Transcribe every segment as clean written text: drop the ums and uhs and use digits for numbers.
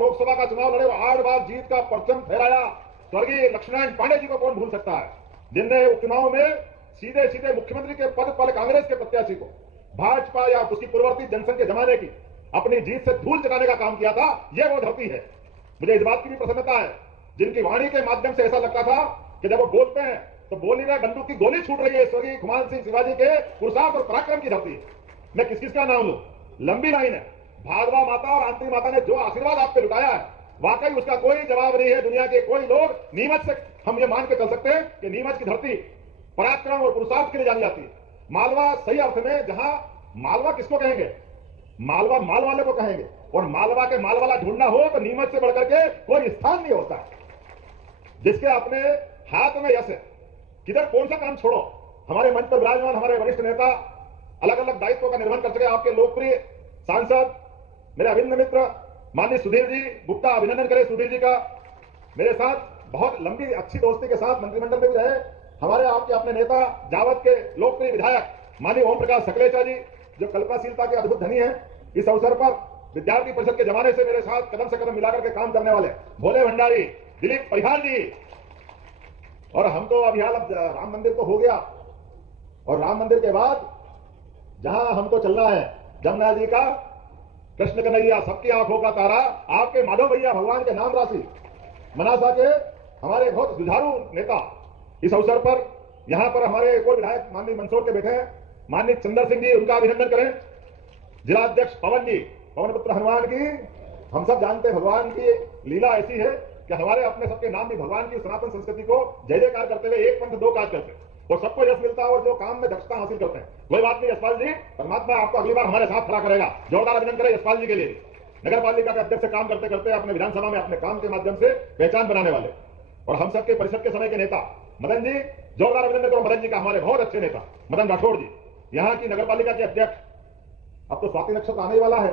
लोकसभा का चुनाव लड़े, 8 बार जीत का परचम फहराया स्वर्गीय लक्ष्मीनारायण पांडे जी को कौन भूल सकता है, जिनने उपचुनाव में सीधे सीधे मुख्यमंत्री के पद पर कांग्रेस के प्रत्याशी को भाजपा या उसकी पूर्ववर्ती जनसंघ के जमाने की अपनी जीत से धूल चटाने का काम किया था। यह वो धरती है। मुझे इस बात की भी प्रसन्नता है, जिनकी वाणी के माध्यम से ऐसा लगता था कि जब वो बोलते हैं तो बोली में बंदूक की गोली छूट रही है। स्वर्गीय खुमान सिंह शिवाजी के पुरुषार्थ और पराक्रम की धरती है। मैं किस किस का नाम लूं, लंबी लाइन है। भागवा माता और आंतरिक माता ने जो आशीर्वाद आप पे लुटाया है, वाकई उसका कोई जवाब नहीं है। दुनिया के कोई लोग नीमच से हम ये मान के चल सकते हैं कि नीमच की धरती पराक्रम और पुरुषार्थ के लिए जानी जाती है। मालवा सही अर्थ में, जहां मालवा किसको कहेंगे, मालवा माल वाले को कहेंगे, और मालवा के माल वाला ढूंढना हो तो नीमच से बढ़कर के कोई स्थान नहीं होता। जिसके अपने हाथ में यश है, किधर कौन सा काम छोड़ो। हमारे मंच पर विराजमान हमारे वरिष्ठ नेता अलग अलग दायित्वों का निर्वहन कर सके। आपके लोकप्रिय सांसद मेरे अभिन्न मित्र माननीय सुधीर जी गुप्ता, अभिनंदन करें सुधीर जी का। मेरे साथ बहुत लंबी अच्छी दोस्ती के साथ मंत्रिमंडल में भी रहे हमारे आपके अपने नेता जावद के लोकप्रिय विधायक माननीय ओम प्रकाश सकलेचा जी, जो कल्पनाशीलता के अद्भुत धनी है। इस अवसर पर विद्यार्थी परिषद के जमाने से मेरे साथ कदम से कदम मिलाकर के काम करने वाले भोले भंडारी, दिलीप परिहार जी। और हम तो अभी हाल अब राम मंदिर तो हो गया, और राम मंदिर के बाद जहां हमको चलना है, जमुना जी का कृष्ण कन्हैया सबकी आंखों का तारा, आपके माधव भैया भगवान के नाम राशि मनासा के हमारे बहुत जुझारू नेता। इस अवसर पर यहां पर हमारे एक और विधायक माननीय मंदसौर के बैठे हैं, माननीय चंद्र सिंह जी, उनका अभिनंदन करें। जिलाध्यक्ष पवन जी, पवन पुत्र हनुमान की, हम सब जानते हैं भगवान की लीला ऐसी है कि हमारे अपने सबके नाम भी भगवान की सनातन संस्कृति को जय जयकार करते हुए एक पंथ दो काज करते हैं, और सबको यश मिलता है और जो काम में दक्षता हासिल करते हैं। कोई बात नहीं यशपाल जी, परमात्मा आपको अगली बार हमारे साथ खड़ा करेगा। जोरदार अभिनंदन करें यशपाल जी के लिए। नगर पालिका के अध्यक्ष काम करते करते अपने विधानसभा में अपने काम के माध्यम से पहचान बनाने वाले और हम सबके परिषद के समय के नेता मदन जी, जोरदार अभिनंदन करो मदन जी का, हमारे बहुत अच्छे नेता मदन राठौड़ जी। यहाँ की नगर पालिका के अध्यक्ष, अब तो स्वाति नक्षत्र आने वाला है,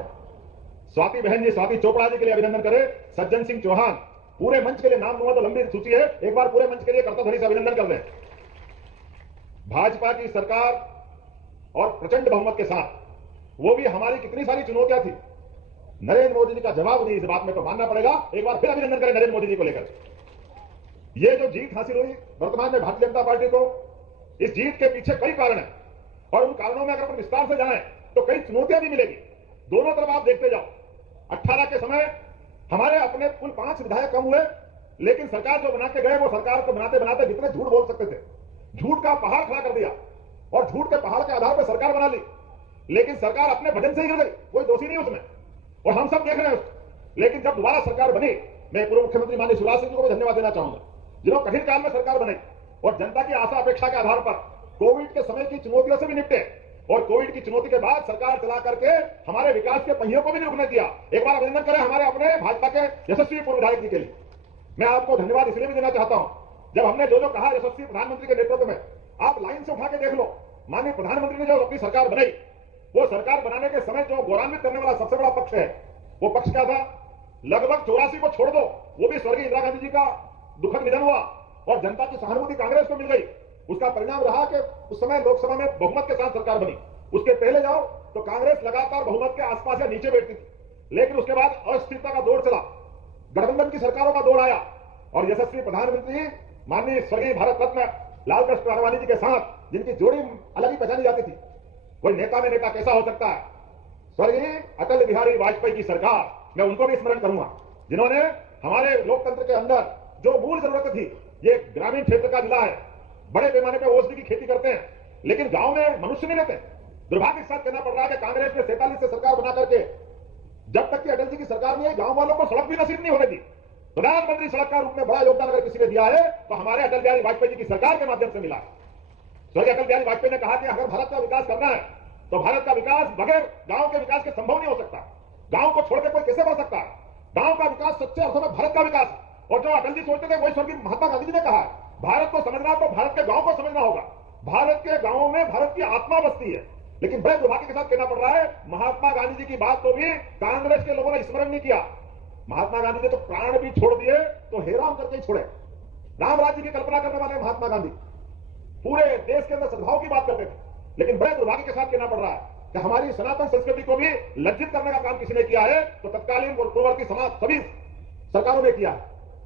स्वाति बहन जी, स्वाति चोपड़ा जी के लिए अभिनंदन करें। सज्जन सिंह चौहान, पूरे मंच के लिए नाम लूंगा तो लंबी सूची है, एक बार पूरे मंच के लिए कर्तव्य से अभिनंदन कर दें। भाजपा की सरकार और प्रचंड बहुमत के साथ, वो भी हमारी कितनी सारी चुनौतियां थी, नरेंद्र मोदी जी का जवाब नहीं, इस बात में तो मानना पड़ेगा। एक बार फिर अभिनंदन करें नरेंद्र मोदी जी को लेकर। ये जो जीत हासिल हुई वर्तमान में भारतीय जनता पार्टी को, इस जीत के पीछे कई कारण है, और उन कारणों में अगर अपन विस्तार से जाएं तो कई चुनौतियां भी मिलेगी। दोनों तरफ आप देखते जाओ। 18 के समय हमारे अपने कुल 5 विधायक कम हुए, लेकिन सरकार जो बना के गए वो सरकार को बनाते बनाते जितने झूठ बोल सकते थे, झूठ का पहाड़ खड़ा कर दिया, और झूठ के पहाड़ के आधार पर सरकार बना ली। लेकिन सरकार अपने भजन से ही गिर गई, कोई दोषी नहीं उसमें, और हम सब देख रहे हैं उसको। लेकिन जब दोबारा सरकार बनी, मैं पूर्व मुख्यमंत्री माननीय शिवराज सिंह जी को भी धन्यवाद देना चाहूंगा, जिन्होंने कठिन काल में सरकार बनाई और जनता की आशा अपेक्षा के आधार पर कोविड के समय की चुनौतियों से भी निपटे, और कोविड की चुनौती के बाद सरकार चला करके हमारे विकास के पहियों को भी नहीं रुकने दिया। एक बार अभिनंदन करें हमारे अपने भाजपा के यशस्वी पूर्व विधायक जी के लिए। मैं आपको धन्यवाद इसलिए भी देना चाहता हूं, जब हमने जो जो कहा यशस्वी प्रधानमंत्री के नेतृत्व में, आप लाइन से उठा के देख लो, माननीय प्रधानमंत्री ने जो अपनी सरकार बनाई, वो सरकार बनाने के समय जो गौरवान्वित करने वाला सबसे बड़ा पक्ष है, वो पक्ष क्या था? लगभग 84 को छोड़ दो, वो भी स्वर्गीय इंदिरा गांधी जी का दुखद निधन हुआ और जनता की सहानुभूति कांग्रेस को मिल गई। उसका परिणाम रहा कि उस समय लोकसभा में बहुमत के साथ सरकार बनी। उसके पहले जाओ तो कांग्रेस लगातार बहुमत के आसपास या नीचे बैठती थी, लेकिन उसके बाद अस्थिरता का दौर चला, गठबंधन की सरकारों का दौर आया, और यशस्वी प्रधानमंत्री माननीय स्वर्गीय भारत रत्न लाल कृष्ण आडवाणी जी के साथ जिनकी जोड़ी अलग ही पहचानी जाती थी, कोई नेता में नेता कैसा हो सकता है? स्वर्गीय अटल बिहारी वाजपेयी की सरकार, मैं उनको भी स्मरण करूंगा, जिन्होंने हमारे लोकतंत्र के अंदर जो मूल जरूरत थी, ये ग्रामीण क्षेत्र का जिला है, बड़े पैमाने पर औषधि की खेती करते हैं, लेकिन गांव में मनुष्य नहीं रहते। दुर्भाग्य के साथ कहना पड़ रहा है कि कांग्रेस ने 47 से सरकार बना करके, जब तक कि अटल जी की सरकार ने गांव वालों को सड़क भी नसीब नहीं होने दी। प्रधानमंत्री सड़क का रूप में बड़ा योगदान अगर किसी ने दिया है तो हमारे अटल बिहारी वाजपेयी जी की सरकार के माध्यम से मिला है। स्वर्गीय अटल बिहारी वाजपेयी ने कहा कि अगर भारत का विकास करना है तो भारत का विकास बगैर गांव के विकास के संभव नहीं हो सकता। गांव को छोड़कर कोई कैसे बढ़ सकता है? गांव का विकास सच्चे अर्थों में भारत का विकास, और जो अटल जी सोचते थे वही स्वर्गीय महात्मा गांधी जी ने कहा है, भारत को समझना तो भारत के गांव को समझना होगा। भारत के गांवों में भारत की आत्मा बसती है, लेकिन बड़े दुर्भाग्य के साथ कहना पड़ रहा है, महात्मा गांधी जी की बात तो भी कांग्रेस के लोगों ने स्मरण नहीं किया। महात्मा गांधी ने तो प्राण भी छोड़ दिए, तो हेराम करके ही छोड़े। राम राज्य की कल्पना करने वाले महात्मा गांधी पूरे देश के अंदर सद्भाव की बात करते थे, लेकिन बड़े दुर्भाग्य के साथ कहना पड़ रहा है कि हमारी सनातन संस्कृति को भी लज्जित करने का काम किसी ने किया है तो तत्कालीन और पूर्ववर्ती समाज सभी सरकारों ने किया।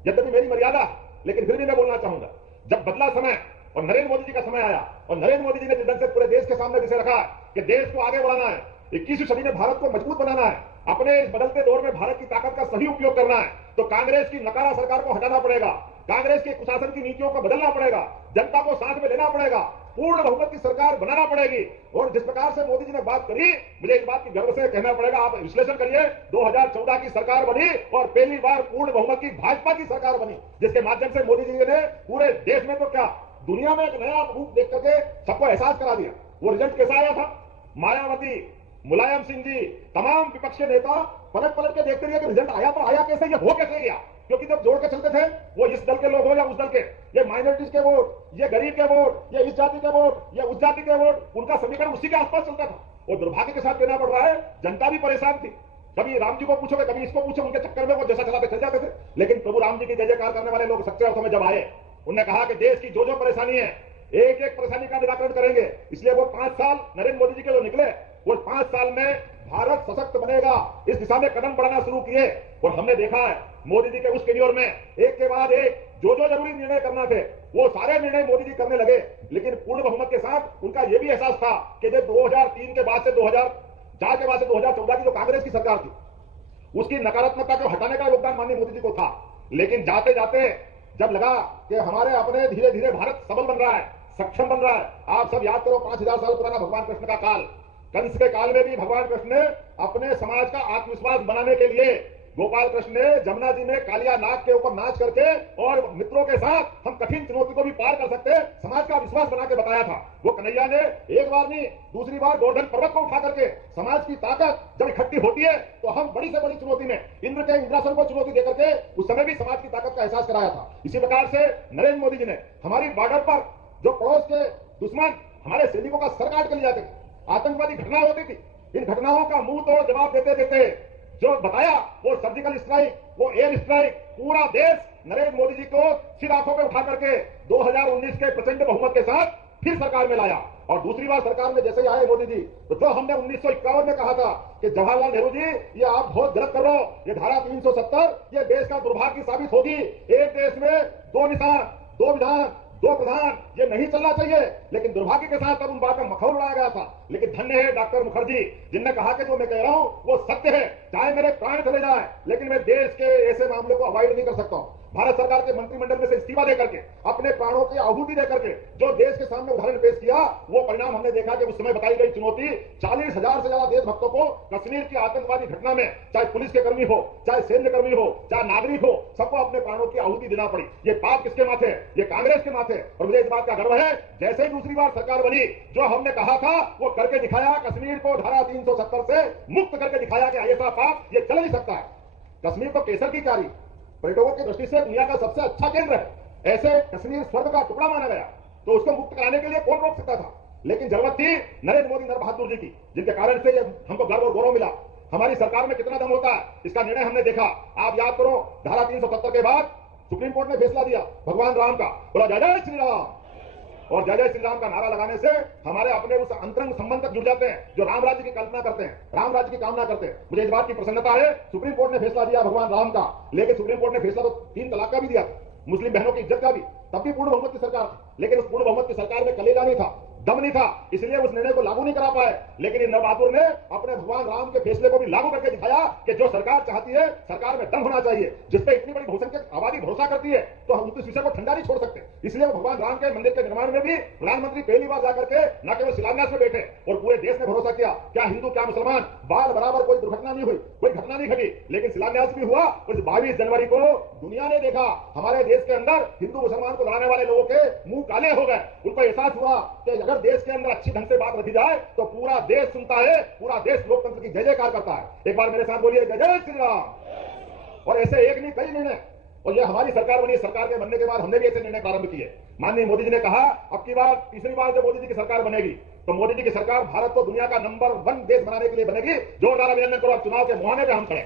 यद्यपि मेरी मर्यादा, लेकिन फिर भी मैं बोलना चाहूंगा, जब बदला समय और नरेंद्र मोदी जी का समय आया और नरेंद्र मोदी जी ने जिस ढंग से पूरे देश के सामने जिसे रखा कि देश को आगे बढ़ाना है, 21वीं सदी में भारत को मजबूत बनाना है, अपने इस बदलते दौर में भारत की ताकत का सही उपयोग करना है, तो कांग्रेस की नकारा सरकार को हटाना पड़ेगा, कांग्रेस के कुशासन की नीतियों को बदलना पड़ेगा, जनता को साथ में लेना पड़ेगा, पूर्ण बहुमत की सरकार बनाना पड़ेगी। और जिस प्रकार से मोदी जी ने बात करी, मुझे इस बात की गर्व से कहना पड़ेगा, आप विश्लेषण करिए, 2014 की सरकार बनी और पहली बार पूर्ण बहुमत की भाजपा की सरकार बनी, जिसके माध्यम से मोदी जी ने पूरे देश में तो क्या दुनिया में एक नया रूप देख करके सबको एहसास करा दिया। वो रिजल्ट कैसा आया था? मायावती, मुलायम सिंह जी, तमाम विपक्षी नेता पलट पलट के देखते रहे कि रिजल्ट आया तो आया कैसे, ये हो कैसे गया? क्योंकि जब जोड़ के चलते थे, वो इस दल के लोग हो या उस दल के, ये माइनॉरिटीज के वोट, ये गरीब के वोट, ये इस जाति के वोट, ये उस जाति के वोट, उनका समीकरण उसी के आसपास चलता था। और दुर्भाग्य के साथ कहना पड़ रहा है, जनता भी परेशान थी। कभी राम जी को पूछोगे, कभी इसको पूछो, उनके चक्कर में वो जैसा चलाते चल जाते थे। लेकिन प्रभु राम जी की जय जयकार करने वाले लोग सच्चे अर्थों में जब आए, उन्होंने कहा कि देश की जो जो परेशानी है, एक एक परेशानी का निराकरण करेंगे। इसलिए वो 5 साल नरेंद्र मोदी जी के जो निकले, वो 5 साल में भारत सशक्त बनेगा, इस दिशा में कदम बढ़ाना शुरू किए। और हमने देखा है मोदी जी के उस टेन्योर में एक के बाद एक जो जो जरूरी निर्णय करना थे, वो सारे निर्णय मोदी जी करने लगे। लेकिन पूर्ण बहुमत के साथ उनका यह भी एहसास था कि जब 2003 के बाद से 2004 के बाद से 2014 की जो कांग्रेस की सरकार थी, उसकी नकारात्मकता को हटाने का योगदान माननीय मोदी जी को था। लेकिन जाते जाते जब लगा कि हमारे अपने धीरे धीरे भारत सबल बन रहा है, सक्षम बन रहा है, आप सब याद करो 5000 साल पुराना भगवान कृष्ण का काल, कंस के काल में भी भगवान कृष्ण ने अपने समाज का आत्मविश्वास बनाने के लिए गोपाल कृष्ण ने जमुना जी में कालिया नाग के ऊपर नाच करके और मित्रों के साथ हम कठिन चुनौती को भी पार कर सकते हैं, समाज का विश्वास बना के बताया था। वो कन्हैया ने एक बार नहीं, दूसरी बार गोवर्धन पर्वत को उठा करके समाज की ताकत जब इकट्ठी होती है तो हम बड़ी से बड़ी चुनौती में इंद्र के इंद्रासन को चुनौती देकर के उस समय भी समाज की ताकत का एहसास कराया था। इसी प्रकार से नरेंद्र मोदी जी ने हमारी बॉर्डर पर जो पड़ोस के दुश्मन हमारे सैनिकों का सर काट कर ले जाते थे, आतंकवादी घटना होती थी, इन घटनाओं का मुंह तोड़ जवाब देते देते जो बताया, वो सर्जिकल स्ट्राइक, वो एयर स्ट्राइक, पूरा देश नरेंद्र मोदी जी को सिर आंखों पे उठा करके 2019 के प्रचंड बहुमत के साथ फिर सरकार में लाया। और दूसरी बार सरकार में जैसे ही आए मोदी जी, तो जो हमने 1951 में कहा था कि जवाहरलाल नेहरू जी ये आप बहुत गलत कर रहे हो, ये धारा 370 ये देश का दुर्भाग्य साबित होगी, एक देश में 2 निशान, 2 विधान, 2 प्रधान, ये नहीं चलना चाहिए। लेकिन दुर्भाग्य के साथ तब उन बात का मखौल उड़ाया गया था। लेकिन धन्य है डॉक्टर मुखर्जी, जिनने कहा कि जो मैं कह रहा हूं वो सत्य है, चाहे मेरे प्राण चले जाए, लेकिन मैं देश के ऐसे मामले को अवॉइड नहीं कर सकता हूं। भारत सरकार के मंत्रिमंडल में से इस्तीफा देकर के, अपने प्राणों की आहुति देकर के जो देश के सामने उदाहरण पेश किया, वो परिणाम हमने देखा कि उस समय बताई गई चुनौती 40,000 से ज्यादा देशभक्तों को कश्मीर की आतंकवादी घटना में, चाहे पुलिस के कर्मी हो, चाहे सैन्य कर्मी हो, चाहे नागरिक हो, सबको अपने प्राणों की आहुति देना पड़ी। ये पाप किसके माथे है? ये कांग्रेस के माथे। और मुझे इस बात का गर्व है, जैसे ही दूसरी बार सरकार बनी, जो हमने कहा था वो करके दिखाया, कश्मीर को धारा 370 से मुक्त करके दिखाया कि ऐसा पाप ये चल नहीं सकता है। कश्मीर तो केसर की कारी, पर्यटकों की दृष्टि से दुनिया का सबसे अच्छा केंद्र है, ऐसे कश्मीर स्वर्ग का टुकड़ा माना गया, तो उसको मुक्त कराने के लिए कौन रोक सकता था? लेकिन जरूरत थी नरेंद्र मोदी नर बहादुर जी की, जिनके कारण से ये हमको गर्व और गौरव मिला। हमारी सरकार में कितना दम होता है, इसका निर्णय हमने देखा। आप याद करो, धारा 370 के बाद सुप्रीम कोर्ट ने फैसला दिया भगवान राम का, बोला जय जय श्री राम, और जय जय श्री राम का नारा लगाने से हमारे अपने उस अंतरंग संबंध तक जुड़ जाते हैं जो राम राज्य की कल्पना करते हैं, राम राज्य की कामना करते हैं। मुझे इस बात की प्रसन्नता है, सुप्रीम कोर्ट ने फैसला दिया भगवान राम का, लेकिन सुप्रीम कोर्ट ने फैसला तो 3 तलाक का भी दिया, मुस्लिम बहनों की इज्जत का भी, तब भी पूर्ण बहुमत की सरकार थी। लेकिन उस पूर्ण बहुमत की सरकार में कलेजा नहीं था, दम नहीं था, इसलिए उस निर्णय को लागू नहीं करा पाए। लेकिन नर बहादुर ने अपने भगवान राम के फैसले को भी लागू करके दिखाया कि जो सरकार चाहती है, सरकार में दम होना चाहिए। जिसपे इतनी बड़ी बहुसंख्यक आबादी भरोसा करती है, तो हम उस विषय को ठंडा नहीं छोड़ सकते। इसलिए वो भगवान राम के मंदिर के निर्माण में भी प्रधानमंत्री पहली बार जाकर के न केवल शिलान्यास में बैठे और पूरे देश ने भरोसा किया, क्या हिंदू क्या मुसलमान, बाल बराबर, कोई दुर्घटना नहीं हुई, कोई घटना नहीं घटी, लेकिन शिलान्यास भी हुआ। उस 22 जनवरी को दुनिया ने देखा, हमारे देश के अंदर हिंदू मुसलमान को लड़ाने वाले लोगों के मुंह काले हो गए। उनको एहसास हुआ कि अगर देश के अंदर अच्छी ढंग से बात रखी जाए तो पूरा देश सुनता है, पूरा देश लोकतंत्र की जय जयकार करता है। एक बार मेरे साथ बोलिए जय जय श्री राम। और ऐसे एक नहीं, कई निर्णय, और ये हमारी सरकार बनी। सरकार के बनने के बाद हमने भी ऐसे निर्णय प्रारंभ किए। माननीय मोदी जी ने कहा, अब की बार तीसरी बार जब मोदी जी की सरकार बनेगी तो मोदी जी की सरकार भारत को दुनिया का नंबर 1 देश बनाने के लिए बनेगी। जोरदार अभिनंदन करो। अब चुनाव के मुहाने पे हम खड़े,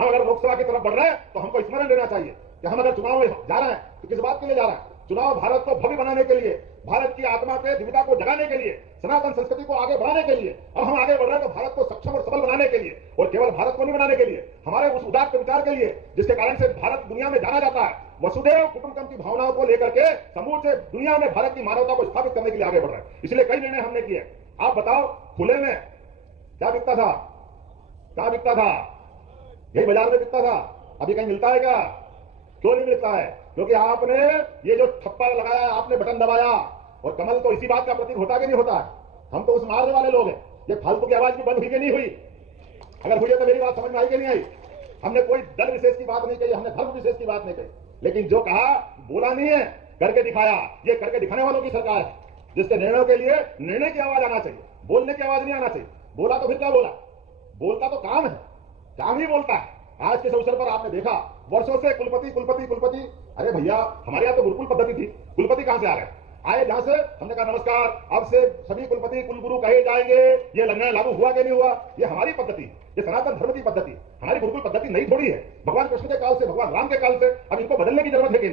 हम अगर लोकसभा की तरफ बढ़ रहे हैं तो हमको स्मरण लेना चाहिए कि हम अगर चुनाव में जा रहे हैं तो किस बात के लिए जा रहे हैं। चुनाव भारत को भव्य बनाने के लिए, भारत की आत्मा के दिव्यता को जगाने के लिए, सनातन संस्कृति को आगे बढ़ाने के लिए अब हम आगे बढ़ रहे हैं, तो भारत को सक्षम और सबल बनाने के लिए, और केवल भारत को नहीं बनाने के लिए, हमारे उस उदात्त विचार के लिए जिसके कारण से भारत दुनिया में जाना जाता है। वसुदेव कुटुंबकम की भावनाओं को लेकर के समूचे दुनिया में भारत की मानवता को स्थापित करने के लिए आगे बढ़ रहे हैं। इसलिए कई निर्णय हमने किए। आप बताओ, खुले में क्या बिकता था? क्या बिकता था? यही बाजार में बिकता था। अभी कहीं मिलता है क्या? क्यों नहीं मिलता है? क्योंकि आपने ये जो ठप्पा लगाया, आपने बटन दबाया, और कमल तो इसी बात का प्रतीक होता कि नहीं होता है? हम तो उस मारने वाले लोग हैं। ये फालतू की आवाज भी बंद हुई कि नहीं हुई? अगर हुई है तो मेरी बात समझ में आई कि नहीं आई? हमने कोई दल विशेष की बात नहीं कही, हमने धर्म विशेष की बात नहीं कही, लेकिन जो कहा बोला नहीं है, करके दिखाया। ये करके दिखाने वालों की सरकार है, जिसके निर्णयों के लिए निर्णय की आवाज आना चाहिए, बोलने की आवाज नहीं आना चाहिए। बोला तो फिर क्या बोला? बोलता तो काम है, काम ही बोलता है। आज के अवसर पर आपने देखा, वर्षों से कुलपति कुलपति कुलपति, अरे भैया हमारे यहाँ तो गुरुकुल पद्धति थी, कुलपति कहां से आ गए? आए जहां से हमने कहा नमस्कार, अब से सभी कुलपति कुलगुरु कहे जाएंगे। ये निर्णय लागू हुआ कि नहीं हुआ? ये हमारी पद्धति, ये सनातन धर्म की पद्धति, हमारी गुरुकुल पद्धति नहीं थोड़ी है। भगवान कृष्ण के काल से, भगवान राम के काल से, अब इनको बदलने की जरूरत है कि नहीं?